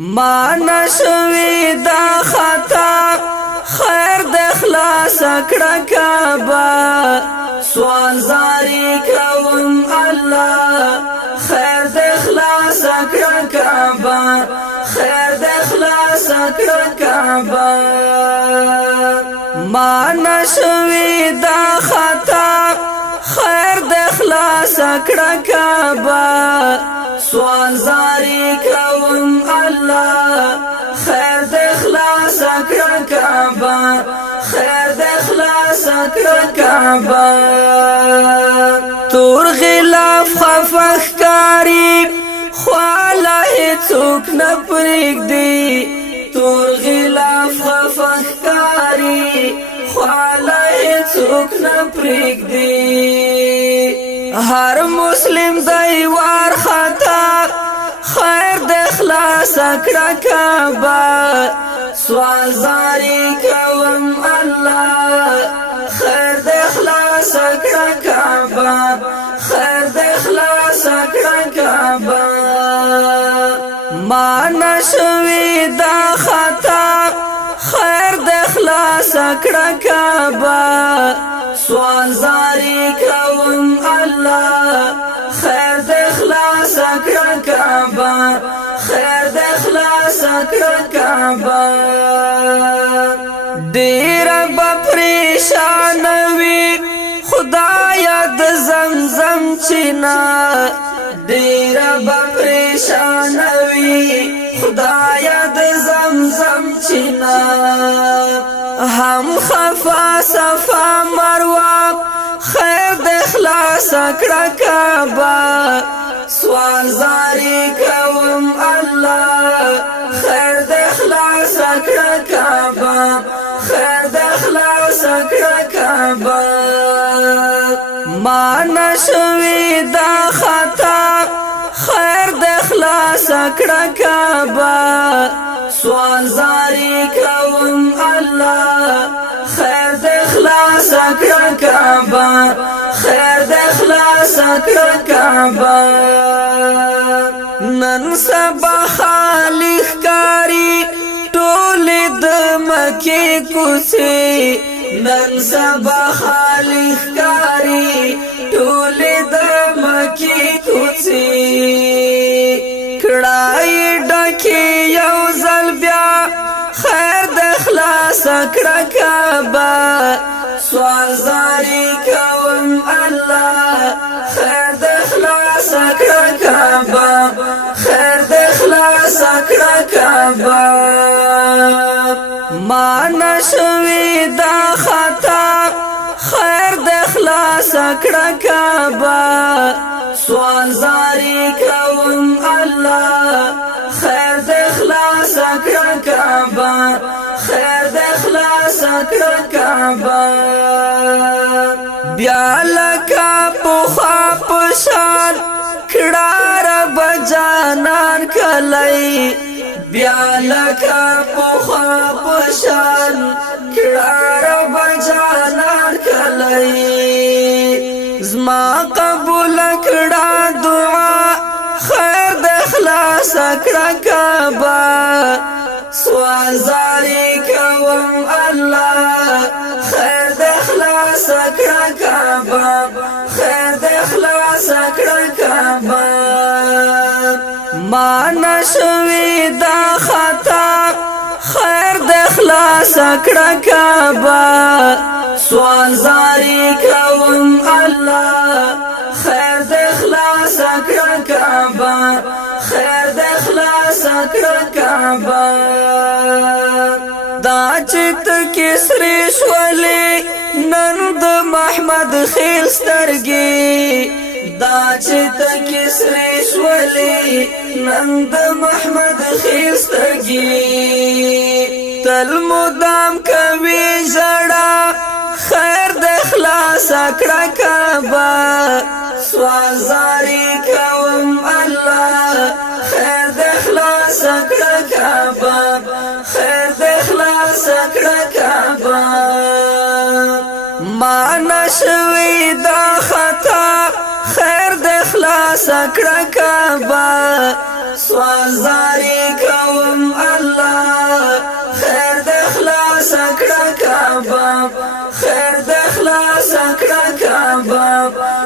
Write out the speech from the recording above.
مانه شوی دا خطا خیر د خلاص کړه کعبه سوال زاری کوم الله خیر د خلاص کړه کعبه خیر د خلاص کړه کعبه مانه شوی دا خطا خیر د خلاص کړه کعبه سوال زاری کوم الله خیر د خلاص کړه کعبه خیر د خلاص کړه کعبه تور غلاف خفخ کاری خواله هیڅوک نه پرېږدي تور غلاف خفخ کاری خواله هیڅوک نه پرېږدي هر مسلم دی وار خطا خیر د خلاص کړه کعبه سوال زاری کوم الله خیر د خلاص کړه کعبه خیر د خلاص کړه کعبه مانه شوی دا خطا خیر د خلاص کړه کعبه سوال زاری کوم الله خیر د خلاص کړه کعبه خیر د خلاص کړه کعبه ډیره به پریشان وي خدایا د زمزم چینا ډیره به پریشان وي خدایا د زمزم چینا هم خفا صفا مروه خیر د خلاص کړه کعبه سوال زاری کوم الله خیر د خلاص کړه کعبه خیر د خلاص کړه کعبه مانه شوی دا خطا خیر د خلاص کړه کعبه سوال زاری کوم الله خیر د خلاص کړه کعبه خیر د خلاص کړه کعبه نن سبا خالی ښکاري ټولې د مکې کوڅې نن سبا خالی ښکاري ټولې د مکې کوڅې کړای ډکې یو ځل بیا خیر د خلاص کړه کعبه سوال زاری کوم الله خیر د خلاص کړه کعبه خیر د خلاص کړه کعبه مانه شوی دا خطا خیر د خلاص کړه کعبه سوال زاری کوم الله خیر د خلاص کړه کعبه خیر د خلاص کړه کعبه بیا لکه پخوا په شان کړه رب جانان کلی بیا لکه پخوا په شان کړه رب جانان کلی زما قبول کړه دعا خیر د خلاص کړه کعبه سوال زاری کوم الله خیر د خلاص کړه کعبه خیر د خلاص کړه کعبه مانه شوی دا خطا خیر د خلاص کړه کعبه سوال زاری کوم الله خیر د خلاص کړه کعبه خیر د خلاص کړه کعبه دا چې ته کسرې شولې نن د محمد خیل سترګې دا چې ته کسرې شولې نن د محمد خیل سترګې تل مدام کوي ژړا خیر د خلاص کړه کعبه سوال زاری کوم الله خیر د خلاص کړه کعبه خیر د خلاص کړه کعبه مانه شوی دا خطا خیر د خلاص کړه کعبه سوال زاری کوم کړه کعبه خیر د خلاص کړه کعبه